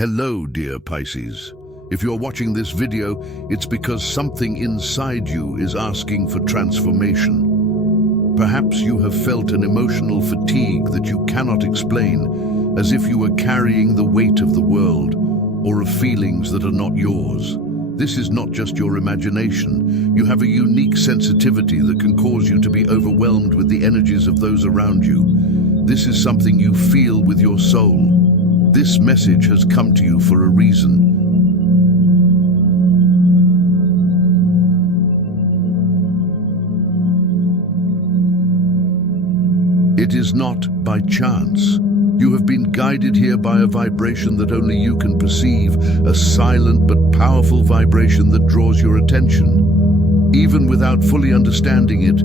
Hello, dear Pisces. If you're watching this video, it's because something inside you is asking for transformation. Perhaps you have felt an emotional fatigue that you cannot explain, as if you were carrying the weight of the world, or of feelings that are not yours. This is not just your imagination. You have a unique sensitivity that can cause you to be overwhelmed with the energies of those around you. This is something you feel with your soul. This message has come to you for a reason. It is not by chance. You have been guided here by a vibration that only you can perceive, a silent but powerful vibration that draws your attention. Even without fully understanding it,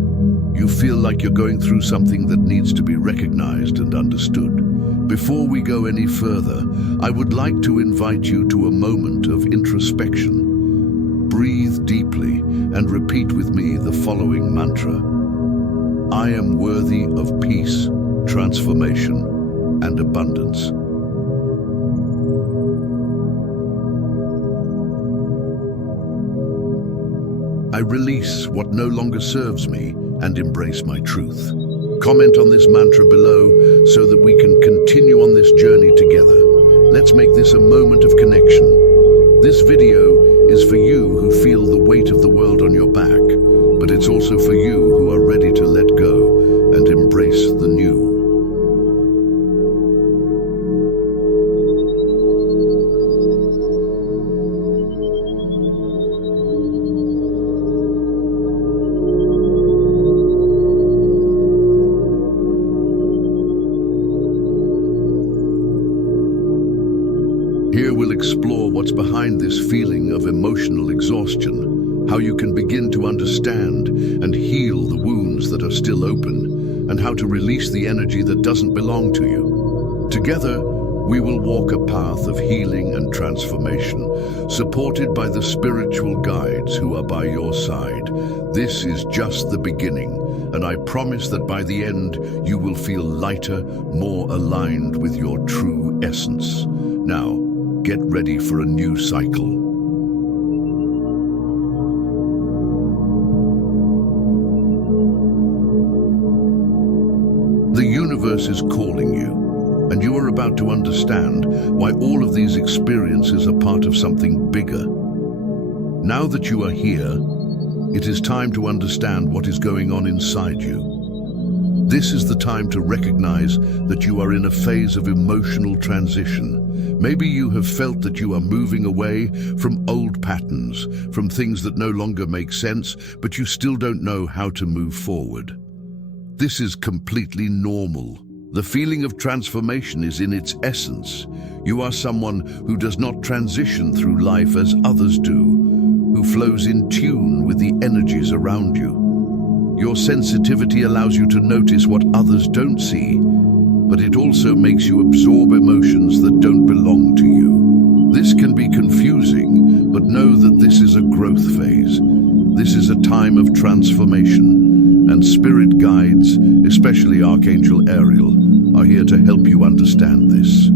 you feel like you're going through something that needs to be recognized and understood. Before we go any further, I would like to invite you to a moment of introspection. Breathe deeply and repeat with me the following mantra. I am worthy of peace, transformation, and abundance. I release what no longer serves me and embrace my truth. Comment on this mantra below so that we can continue on this journey together. Let's make this a moment of connection. This video is for you who feel the weight of the world on your back, but it's also for you who are ready to let go and embrace the new. Here we'll explore what's behind this feeling of emotional exhaustion, how you can begin to understand and heal the wounds that are still open, and how to release the energy that doesn't belong to you. Together, we will walk a path of healing and transformation, supported by the spiritual guides who are by your side. This is just the beginning, and I promise that by the end, you will feel lighter, more aligned with your true essence. Now, get ready for a new cycle. The universe is calling you, and you are about to understand why all of these experiences are part of something bigger. Now that you are here, it is time to understand what is going on inside you. This is the time to recognize that you are in a phase of emotional transition. Maybe you have felt that you are moving away from old patterns, from things that no longer make sense, but you still don't know how to move forward. This is completely normal. The feeling of transformation is in its essence. You are someone who does not transition through life as others do, who flows in tune with the energies around you. Your sensitivity allows you to notice what others don't see, but it also makes you absorb emotions that don't belong to you. This can be confusing, but know that this is a growth phase. This is a time of transformation, and spirit guides, especially Archangel Ariel, are here to help you understand this.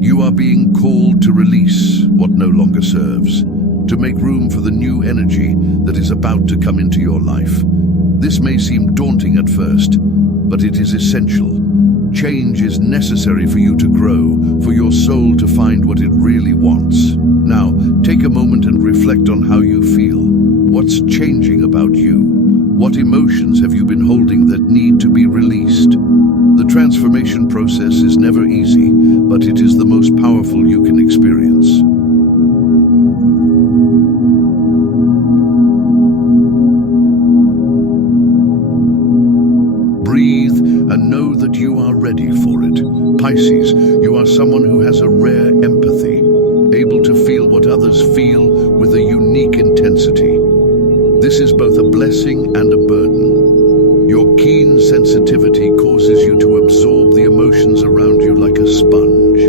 You are being called to release what no longer serves, to make room for the new energy that is about to come into your life. This may seem daunting at first, but it is essential. Change is necessary for you to grow, for your soul to find what it really wants. Now, take a moment and reflect on how you feel. What's changing about you? What emotions have you been holding that need to be released? The transformation process is never easy, but it is the most powerful you can experience. Breathe and know that you are ready for it. Pisces, you are someone who has a rare empathy, able to feel what others feel with a unique intensity. This is both a blessing and a burden. Your keen sensitivity causes you to absorb the emotions around you like a sponge,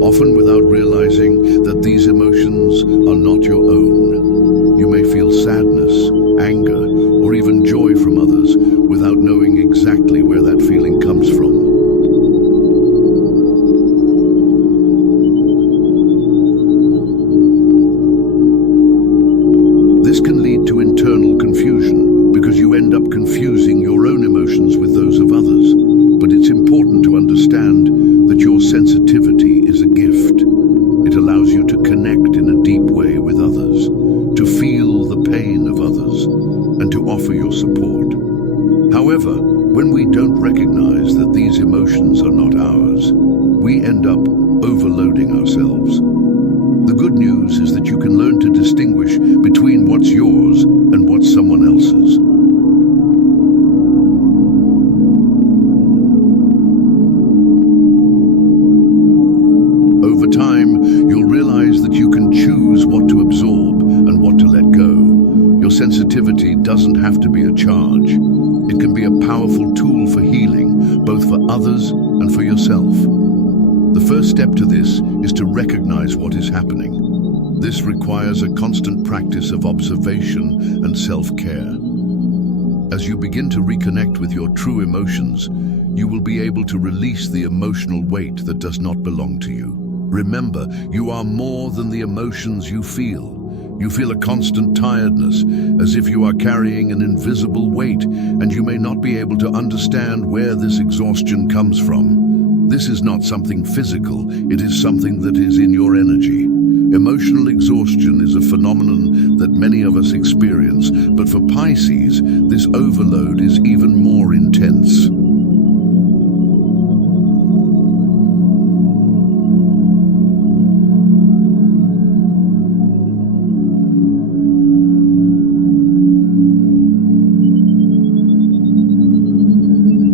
often without realizing that these emotions are not your own. You may feel sadness, anger, or even joy from others without exactly where that feeling comes from. This can lead to internal confusion because you end up confusing your own emotions with those of others. But it's important to understand that your sensitivity is a gift. It allows you to connect in a deep way with others, to feel the pain of others, and to offer your support. However, when we don't recognize that these emotions are not ours, we end up overloading ourselves. The good news is that you can learn to distinguish between what's yours and what's someone else's. Over time, you'll realize that you can choose what to absorb and what to let go. Your sensitivity doesn't have to be a charge. It can be a powerful tool for healing, both for others and for yourself. The first step to this is to recognize what is happening. This requires a constant practice of observation and self-care. As you begin to reconnect with your true emotions, you will be able to release the emotional weight that does not belong to you. Remember, you are more than the emotions you feel. You feel a constant tiredness, as if you are carrying an invisible weight, and you may not be able to understand where this exhaustion comes from. This is not something physical, it is something that is in your energy. Emotional exhaustion is a phenomenon that many of us experience, but for Pisces, this overload is even more intense.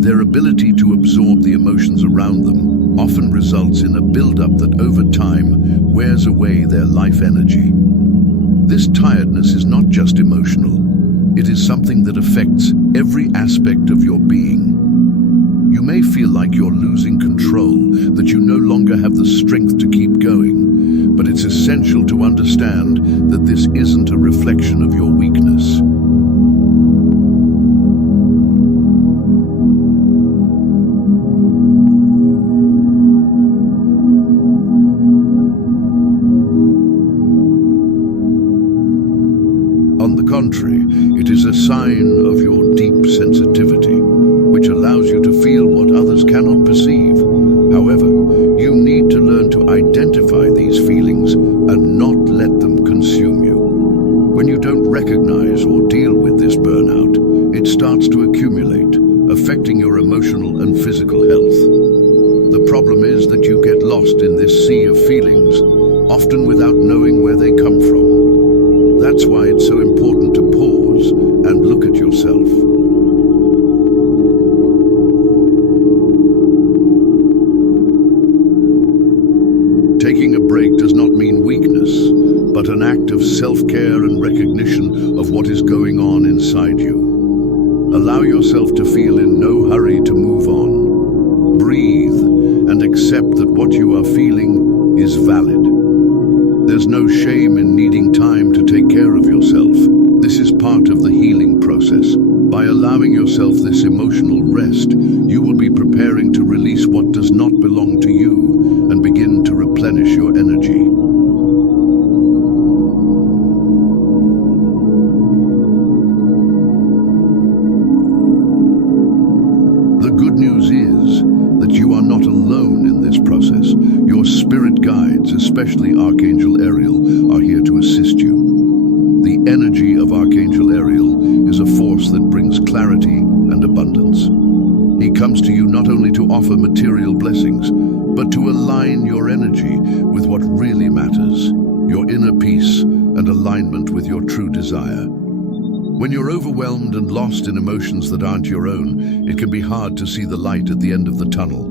Their ability to absorb the emotions around them often results in a buildup that over time wears away their life energy. This tiredness is not just emotional, it is something that affects every aspect of your being. You may feel like you're losing control, that you no longer have the strength to keep going, but it's essential to understand that this isn't a reflection of your weakness. On the contrary, it is a sign of your deep sensitivity, which allows you to feel what others cannot perceive. However, you need to learn to identify these feelings and not let them consume you. When you don't recognize or deal with this burnout, it starts to accumulate, affecting your emotional and physical health. The problem is that you get lost in this sea of feelings, often without knowing where they come from. That's why it's so important to pause and look at yourself. Taking a break does not mean weakness, but an act of self-care and recognition of what is going on inside you. Allow yourself to feel in no hurry to move on. Breathe and accept that what you are feeling is valid. There's no shame in needing time to take care of yourself. This is part of the healing process. By allowing yourself this emotional rest, you will be preparing to release what does not belong to you and begin to replenish your energy. The good news is that you are not alone in this process. Your spirit guides, especially Archangel Ariel, are here to assist you. The energy of Archangel Ariel is a force that brings clarity and abundance. He comes to you not only to offer material blessings, but to align your energy with what really matters, your inner peace and alignment with your true desire. When you're overwhelmed and lost in emotions that aren't your own, it can be hard to see the light at the end of the tunnel.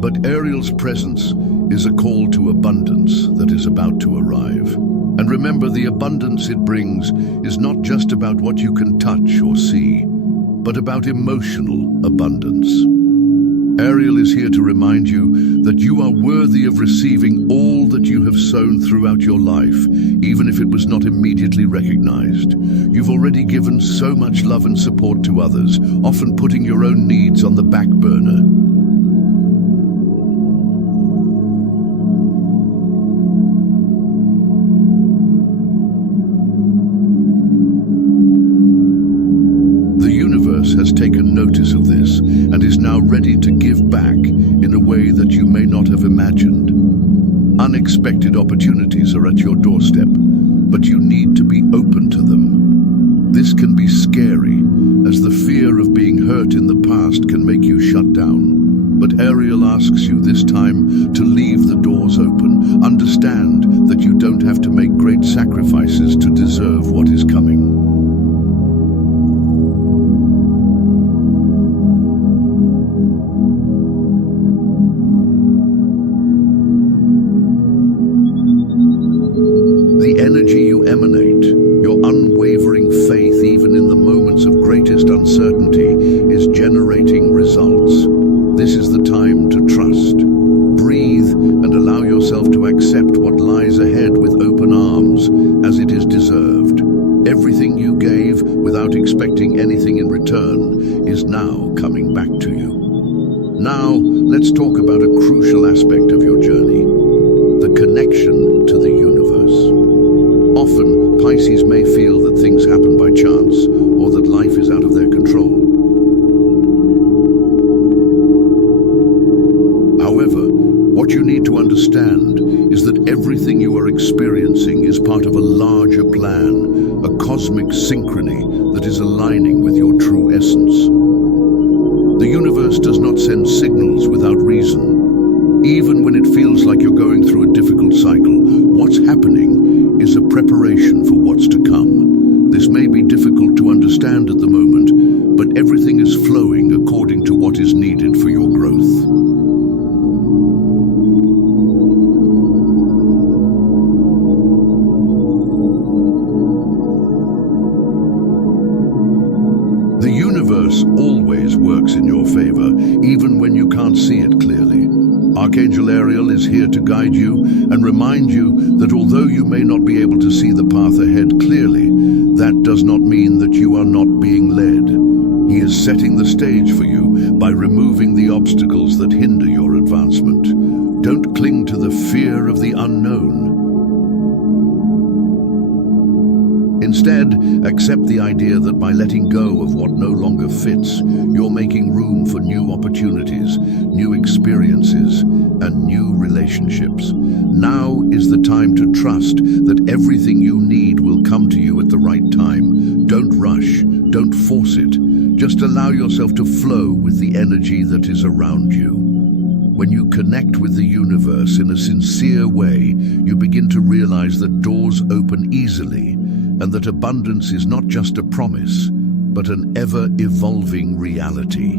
But Ariel's presence is a call to abundance that is about to arrive. And remember, the abundance it brings is not just about what you can touch or see, but about emotional abundance. Ariel is here to remind you that you are worthy of receiving all that you have sown throughout your life, even if it was not immediately recognized. You've already given so much love and support to others, often putting your own needs on the back burner. Has taken notice of this and is now ready to give back in a way that you may not have imagined. Unexpected opportunities are at your doorstep, but you need to be open to them. This can be scary, as the fear of being hurt in the past can make you shut down. But Ariel asks you this time to leave the doors open. Understand that you don't have to make great sacrifices to deserve what is coming. The energy you emanate, your unwavering faith even in the moments of greatest uncertainty, is generating results. This is the time to trust. Breathe and allow yourself to accept what lies ahead with open arms, as it is deserved. Everything you gave without expecting anything in return is now coming back to you. Now, let's talk about a crucial aspect of your journey: the connection to the universe. Often, Pisces may feel that things happen by chance, or that life is out of their control. However, what you need to understand is that everything you are experiencing is part of a larger plan, a cosmic synchrony that is aligning with your true essence. The universe does not send signals without reason. Even when it feels like you're going through a difficult cycle, what's happening is a preparation for what's to come. This may be difficult to understand at the moment, but everything is flowing according to what is needed for your growth. The universe always works in your favor, even when you can't see it clearly. Archangel Ariel is here to guide you and remind you that although you may not be able to see the path ahead clearly, that does not mean that you are not being led. He is setting the stage for you by removing the obstacles that hinder your advancement. Don't cling to the fear of the unknown. Instead, accept the idea that by letting go of what no longer fits, you're making room for new opportunities, new experiences, and new relationships. Now is the time to trust that everything you need will come to you at the right time. Don't rush, don't force it. Just allow yourself to flow with the energy that is around you. When you connect with the universe in a sincere way, you begin to realize that doors open easily, and that abundance is not just a promise, but an ever-evolving reality.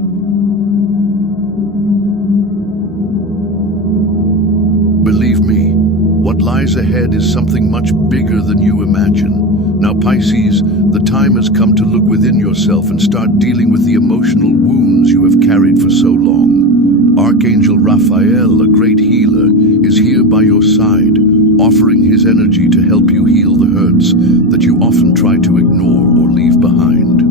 Believe me, what lies ahead is something much bigger than you imagine. Now, Pisces, the time has come to look within yourself and start dealing with the emotional wounds you have carried for so long. Archangel Raphael, a great healer, is here by your side, offering his energy to help you heal the hurts that you often try to ignore or leave behind.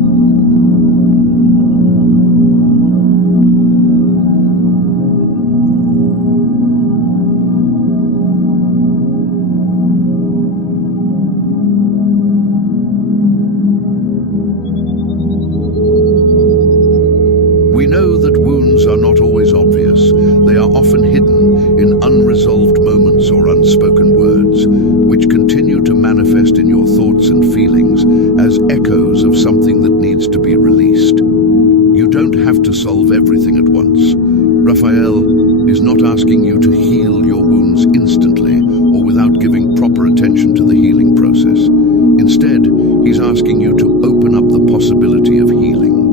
We know that wounds are not always obvious. They are often hidden in unresolved moments or unspoken words, which continue to manifest in your thoughts and feelings as echoes of something that needs to be released. You don't have to solve everything at once. Raphael is not asking you to heal your wounds instantly or without giving proper attention to the healing process. Instead, he's asking you to open up the possibility of healing.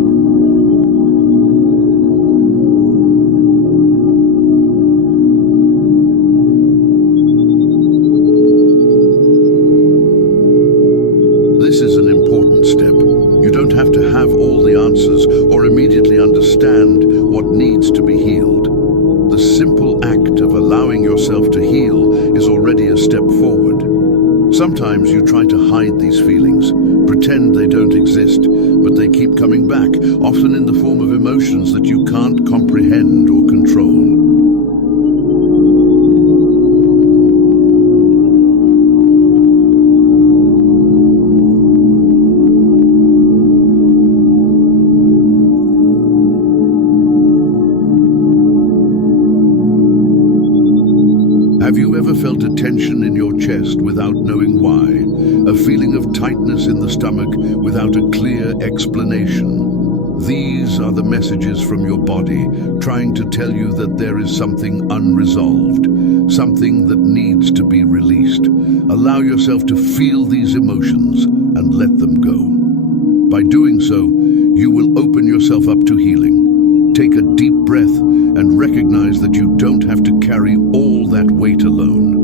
This is an important step. You don't have to have all the answers or immediately understand what needs to be healed. The simple act yourself to heal is already a step forward. Sometimes you try to hide these feelings, pretend they don't exist, but they keep coming back, often in the form of emotions that you can't comprehend or control. Have you ever felt a tension in your chest without knowing why? A feeling of tightness in the stomach without a clear explanation? These are the messages from your body trying to tell you that there is something unresolved, something that needs to be released. Allow yourself to feel these emotions and let them go. By doing so, you will open yourself up to healing. Take a deep breath and recognize that you don't have to carry all that weight alone.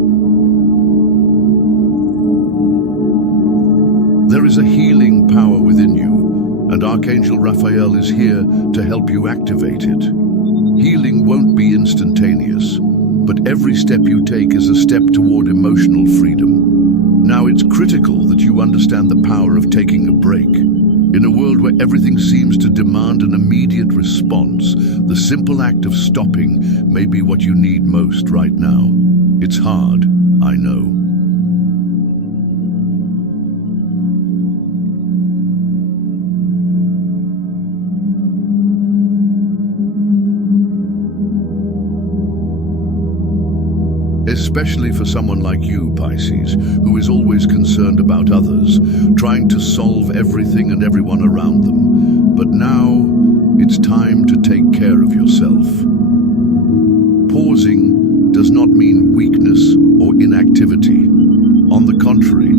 There is a healing power within you, and Archangel Raphael is here to help you activate it. Healing won't be instantaneous, but every step you take is a step toward emotional freedom. Now it's critical that you understand the power of taking a break. In a world where everything seems to demand an immediate response, the simple act of stopping may be what you need most right now. It's hard, I know. Especially for someone like you, Pisces, who is always concerned about others, trying to solve everything and everyone around them. But now, it's time to take care of yourself. Pausing does not mean weakness or inactivity. On the contrary,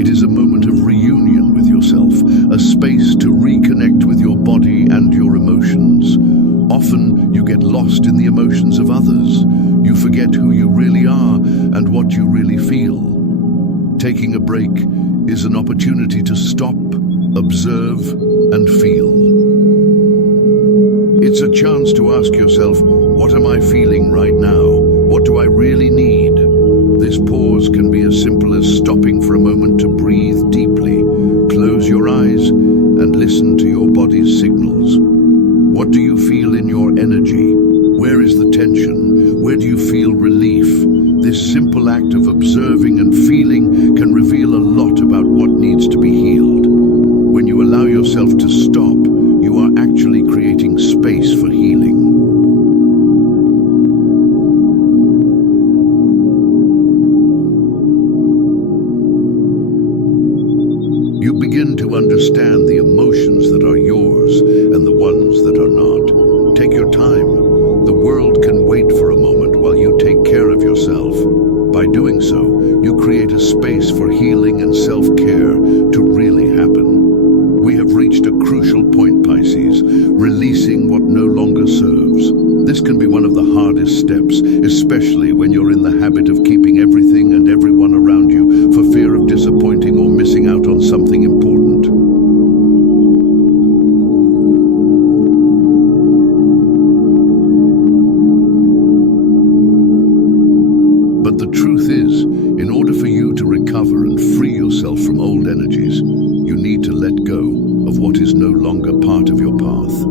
it is a moment of reunion with yourself, a space to reconnect with your body and your emotions. Often, you get lost in the emotions of others. You forget who you really are and what you really feel. Taking a break is an opportunity to stop, observe, and feel. It's a chance to ask yourself, what am I feeling right now? What do I really need? This pause can be as simple as stopping for a moment to breathe deeply. Close your eyes and listen to your body's signals. What do you feel in your energy? Where is the tension? Where do you feel relief? This simple act of observing and feeling can reveal a lot about what needs to be healed. When you allow yourself to stop, you are actually creating space for healing. You begin to understand the emotions that are yours and the ones that are not. Take your time. The world can wait for a moment while you take care of yourself. By doing so, you create a space for healing and self-care to really happen. We have reached a crucial point, Pisces, releasing what no longer serves. This can be one of the hardest steps, especially when you're in the habit of keeping everything and everyone around you for fear of disappointing or missing out on something important. But the truth is, in order for you to recover and free yourself from old energies, you need to let go of what is no longer part of your path.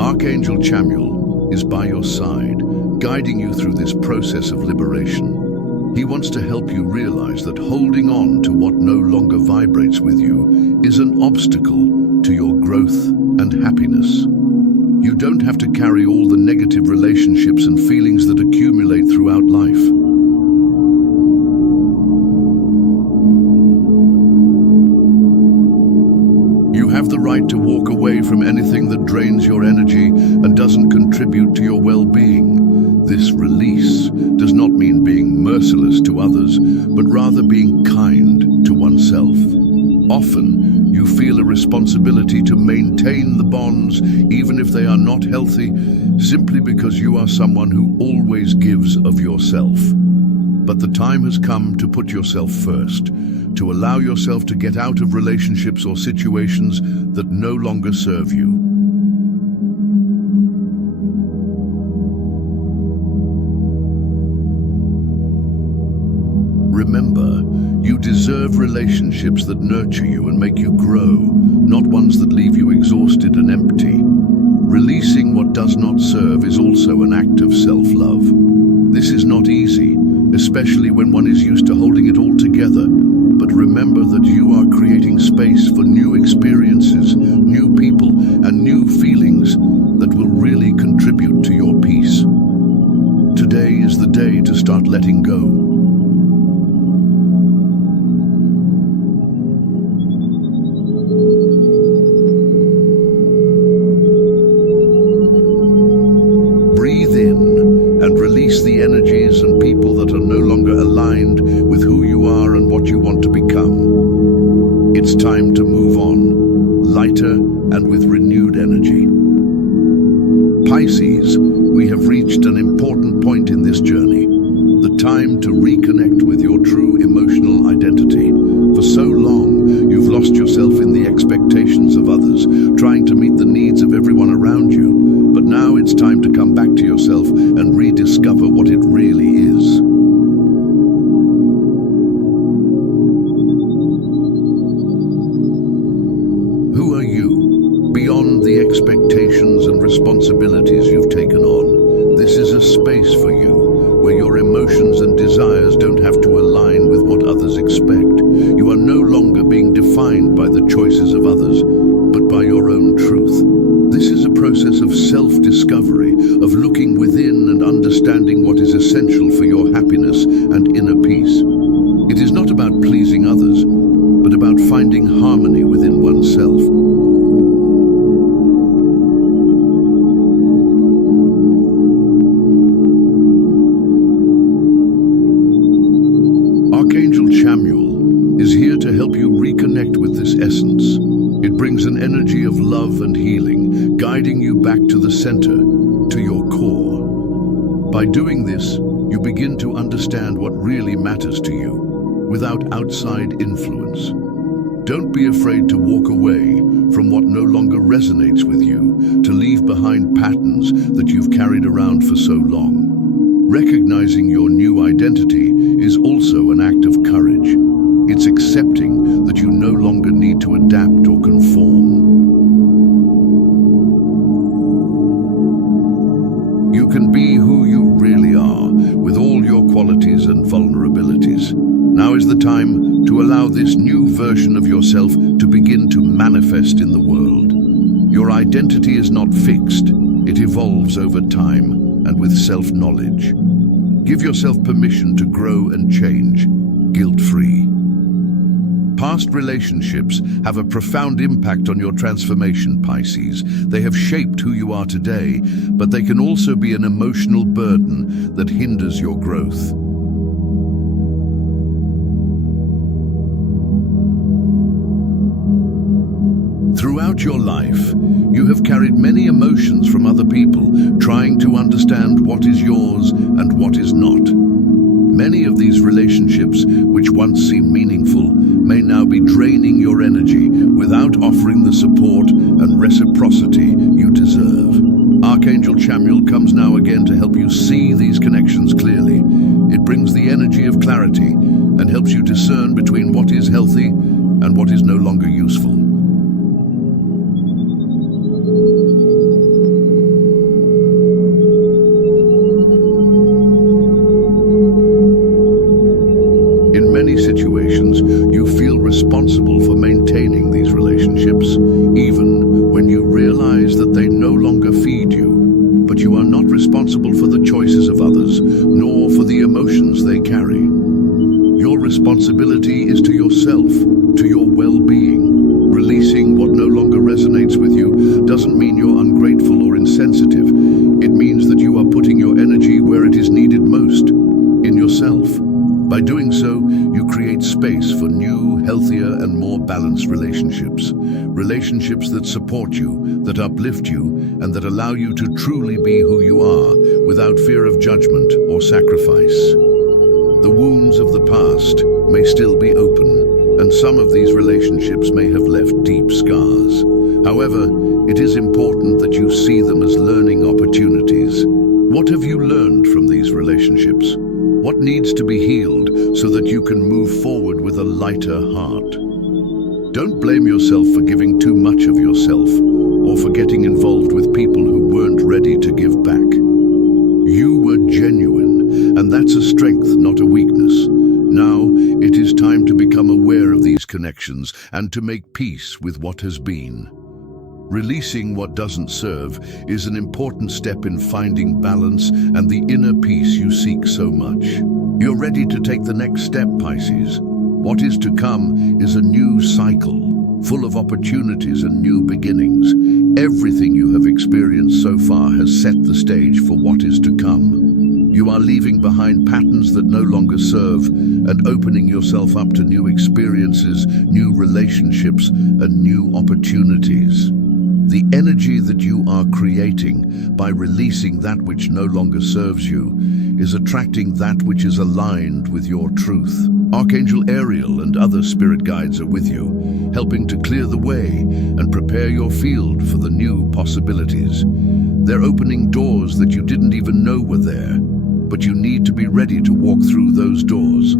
Archangel Chamuel is by your side, guiding you through this process of liberation. He wants to help you realize that holding on to what no longer vibrates with you is an obstacle to your growth and happiness. You don't have to carry all the negative relationships and feelings that accumulate throughout life. You have the right to walk away from anything that drains your energy and doesn't contribute to your well-being. This release does not mean being merciless to others, but rather being kind to oneself. Often, you feel a responsibility to maintain the bonds, even if they are not healthy, simply because you are someone who always gives of yourself. But the time has come to put yourself first, to allow yourself to get out of relationships or situations that no longer serve you. relationships that nurture you and make you grow, not ones that leave you exhausted and empty. Releasing what does not serve is also an act of self-love. This is not easy, especially when one is used to holding it all together. But remember that you are creating space for new experiences, new people, and new feelings that will really contribute to your peace. Today is the day to start letting go. Breathe in and release the energies and people that are no longer aligned with who you are and what you want to become. It's time to move on, lighter and with renewed energy. Pisces, we have reached an important point in this journey, the time to reconnect with your true emotional identity. For so long, you've lost yourself in the expectations of others, trying to meet the needs of everyone around you. But now it's time to come back to yourself and rediscover what it really is. Who are you? Beyond the expectations and responsibilities you've taken on, this is a space for you, where your emotions and desires don't have to align with what others expect. You are no longer being defined by the choices of others, but by your own truth. This is a process of self-discovery, of looking within and understanding what is essential for your happiness and inner peace. It is not about pleasing others, but about finding harmony within oneself. Archangel Chamuel is here to help you reconnect with this essence. It brings an energy of love and healing, guiding you back to the center, to your core. By doing this, you begin to understand what really matters to you, without outside influence. Don't be afraid to walk away from what no longer resonates with you, to leave behind patterns that you've carried around for so long. Recognizing your new identity is also an act of courage. It's accepting that you no longer need to adapt or conform. You can be who you really are, with all your qualities and vulnerabilities. Now is the time to allow this new version of yourself to begin to manifest in the world. Your identity is not fixed. It evolves over time and with self-knowledge. Give yourself permission to grow and change, guilt-free. Past relationships have a profound impact on your transformation, Pisces. They have shaped who you are today, but they can also be an emotional burden that hinders your growth. Throughout your life, you have carried many emotions from other people, trying to understand what is yours and what is not. Many of these relationships, which once seemed meaningful, may now be draining your energy without offering the support and reciprocity you deserve. Archangel Chamuel comes now again to help you see these connections clearly. It brings the energy of clarity and helps you discern between what is healthy and what is no longer useful. In many situations, you feel responsible for maintaining these relationships, even when you realize that they no longer feed you. But you are not responsible for the choices of others, nor for the emotions they carry. Your responsibility is to yourself, to your well-being. Releasing what no longer resonates with you doesn't mean you're ungrateful or insensitive. It means that you are putting your energy where it is needed most, in yourself. By doing so, you create space for new, healthier, and more balanced relationships. Relationships that support you, that uplift you, and that allow you to truly be who you are, without fear of judgment or sacrifice. The wounds of the past may still be open, and some of these relationships may have left deep scars. However, it is important that you see them as learning opportunities. What have you learned from these relationships? What needs to be healed so that you can move move forward with a lighter heart. Don't blame yourself for giving too much of yourself or for getting involved with people who weren't ready to give back. You were genuine, and that's a strength, not a weakness. Now, it is time to become aware of these connections and to make peace with what has been. Releasing what doesn't serve is an important step in finding balance and the inner peace you seek so much. You're ready to take the next step, Pisces. What is to come is a new cycle, full of opportunities and new beginnings. Everything you have experienced so far has set the stage for what is to come. You are leaving behind patterns that no longer serve and opening yourself up to new experiences, new relationships, and new opportunities. The energy that you are creating by releasing that which no longer serves you is attracting that which is aligned with your truth. Archangel Ariel and other spirit guides are with you, helping to clear the way and prepare your field for the new possibilities. They're opening doors that you didn't even know were there, but you need to be ready to walk through those doors.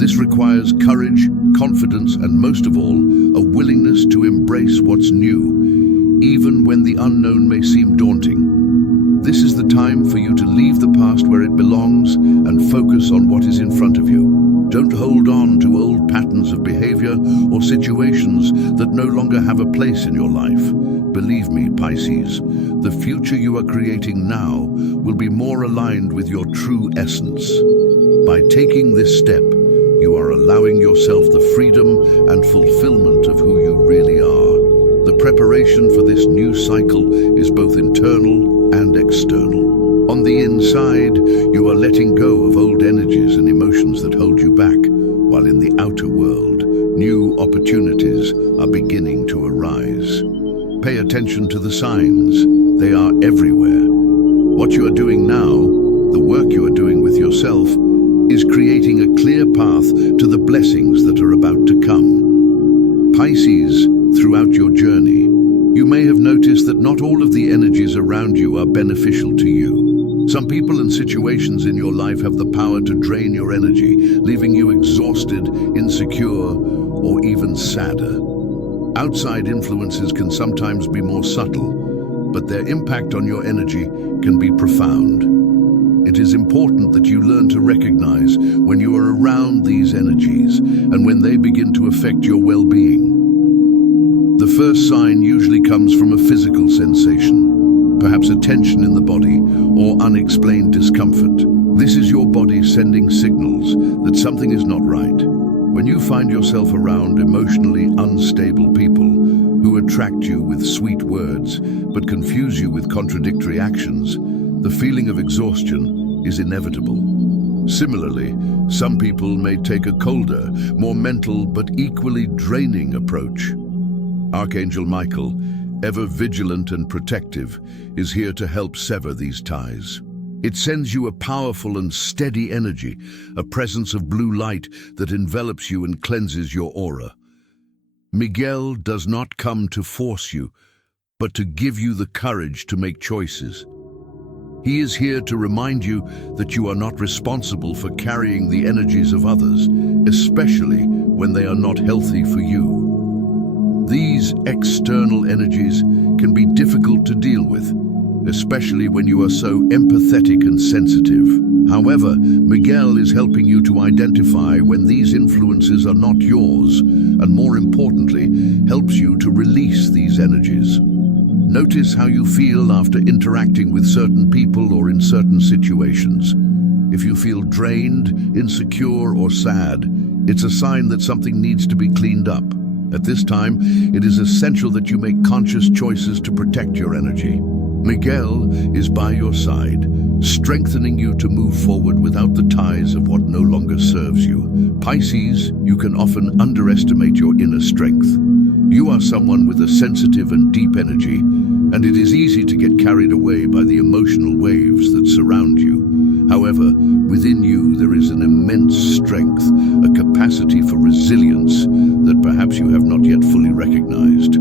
This requires courage, confidence, and most of all, a willingness to embrace what's new, even when the unknown may seem daunting. This is the time for you to leave the past where it belongs and focus on what is in front of you. Don't hold on to old patterns of behavior or situations that no longer have a place in your life. Believe me, Pisces, the future you are creating now will be more aligned with your true essence. By taking this step, you are allowing yourself the freedom and fulfillment of who you really are. The preparation for this new cycle is both internal and external. On the inside, you are letting go of old energies and emotions that hold you back, while in the outer world, new opportunities are beginning to arise. Pay attention to the signs. They are everywhere. What you are doing now, the work you are doing with yourself, is creating a clear path to the blessings that are about to come. Pisces, throughout your journey, you may have noticed that not all of the energies around you are beneficial to you. Some people and situations in your life have the power to drain your energy, leaving you exhausted, insecure, or even sadder. Outside influences can sometimes be more subtle, but their impact on your energy can be profound. It is important that you learn to recognize when you are around these energies and when they begin to affect your well-being. The first sign usually comes from a physical sensation, perhaps a tension in the body or unexplained discomfort. This is your body sending signals that something is not right. When you find yourself around emotionally unstable people who attract you with sweet words but confuse you with contradictory actions, the feeling of exhaustion is inevitable. Similarly, some people may take a colder, more mental but equally draining approach. Archangel Michael, ever vigilant and protective, is here to help sever these ties. It sends you a powerful and steady energy, a presence of blue light that envelops you and cleanses your aura. Miguel does not come to force you, but to give you the courage to make choices. He is here to remind you that you are not responsible for carrying the energies of others, especially when they are not healthy for you. These external energies can be difficult to deal with, especially when you are so empathetic and sensitive. However, Miguel is helping you to identify when these influences are not yours, and more importantly, helps you to release these energies. Notice how you feel after interacting with certain people or in certain situations. If you feel drained, insecure, or sad, it's a sign that something needs to be cleaned up. At this time, it is essential that you make conscious choices to protect your energy. Miguel is by your side, strengthening you to move forward without the ties of what no longer serves you. Pisces, you can often underestimate your inner strength. You are someone with a sensitive and deep energy, and it is easy to get carried away by the emotional waves that surround you. However, within you there is an immense strength, a capacity for resilience that perhaps you have not yet fully recognized.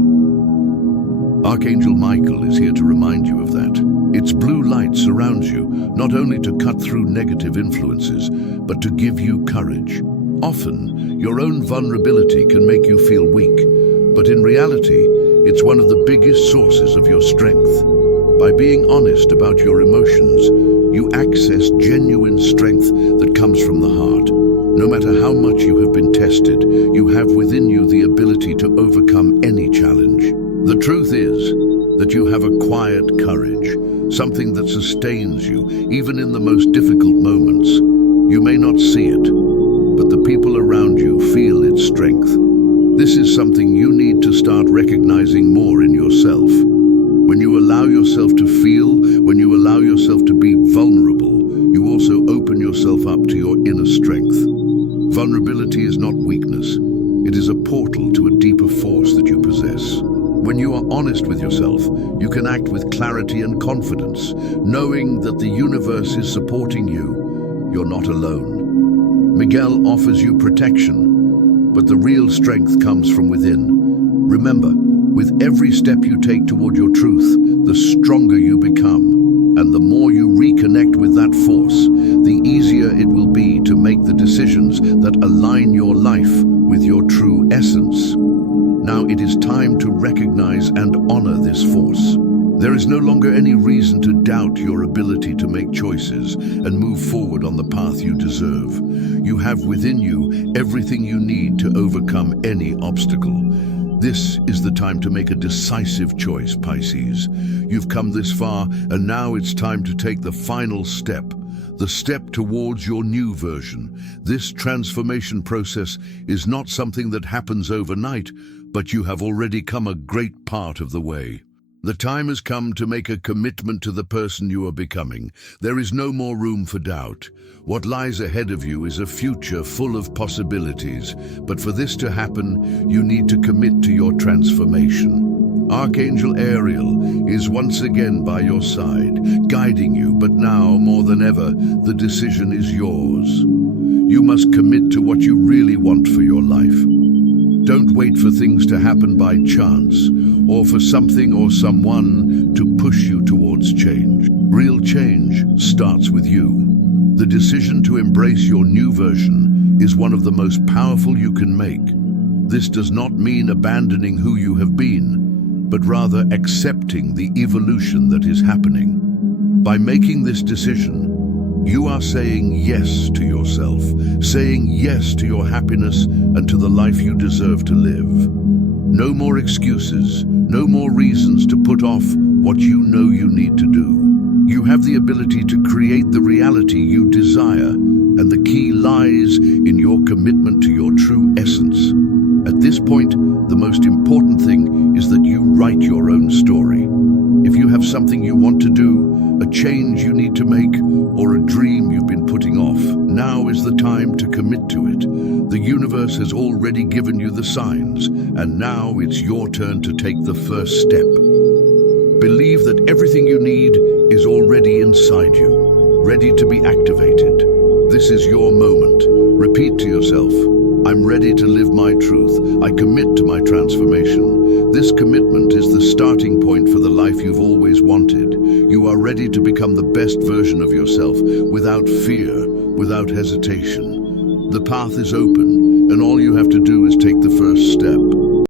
Archangel Michael is here to remind you of that. Its blue light surrounds you, not only to cut through negative influences, but to give you courage. Often, your own vulnerability can make you feel weak, but in reality, it's one of the biggest sources of your strength. By being honest about your emotions, you access genuine strength that comes from the heart. No matter how much you have been tested, you have within you the ability to overcome any challenge. The truth is that you have a quiet courage, something that sustains you even in the most difficult moments. You may not see it, but the people around you feel its strength. This is something you need to start recognizing more in yourself. When you allow yourself to feel, when you allow yourself to be vulnerable, you also open yourself up to your inner strength. Vulnerability is not weakness. It is a portal to a deeper force that you possess. When you are honest with yourself, you can act with clarity and confidence, knowing that the universe is supporting you. You're not alone. Miguel offers you protection, but the real strength comes from within. Remember, with every step you take toward your truth, the stronger you become. And the more you reconnect with that force, the easier it will be to make the decisions that align your life with your true essence. Now it is time to recognize and honor this force. There is no longer any reason to doubt your ability to make choices and move forward on the path you deserve. You have within you everything you need to overcome any obstacle. This is the time to make a decisive choice, Pisces. You've come this far, and now it's time to take the final step, the step towards your new version. This transformation process is not something that happens overnight, but you have already come a great part of the way. The time has come to make a commitment to the person you are becoming. There is no more room for doubt. What lies ahead of you is a future full of possibilities, but for this to happen, you need to commit to your transformation. Archangel Ariel is once again by your side, guiding you, but now, more than ever, the decision is yours. You must commit to what you really want for your life. Don't wait for things to happen by chance, or for something or someone to push you towards change. Real change starts with you. The decision to embrace your new version is one of the most powerful you can make. This does not mean abandoning who you have been, but rather accepting the evolution that is happening. By making this decision, you are saying yes to yourself, saying yes to your happiness and to the life you deserve to live. No more excuses, no more reasons to put off what you know you need to do. You have the ability to create the reality you desire, and the key lies in your commitment to your true essence. At this point, the most important thing is that you write your own story. If you have something you want to do, a change you need to make, or a dream you've been putting off, now is the time to commit to it. The universe has already given you the signs, and now it's your turn to take the first step. Believe that everything you need is already inside you, ready to be activated. This is your moment. Repeat to yourself, I'm ready to live my truth. I commit to my transformation. This commitment is the starting point for the life you've always wanted. You are ready to become the best version of yourself without fear, without hesitation. The path is open, and all you have to do is take the first step.